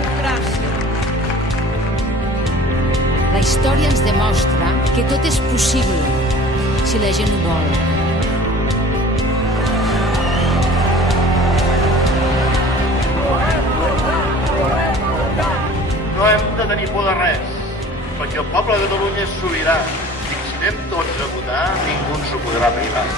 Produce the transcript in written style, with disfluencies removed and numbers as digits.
democràcia. La història ens demostra que tot és possible si la gent ho vol. No hem de tenir por de res, perquè el poble de Catalunya és sobirà i si anem tots a votar, ningú ens ho podrà privar.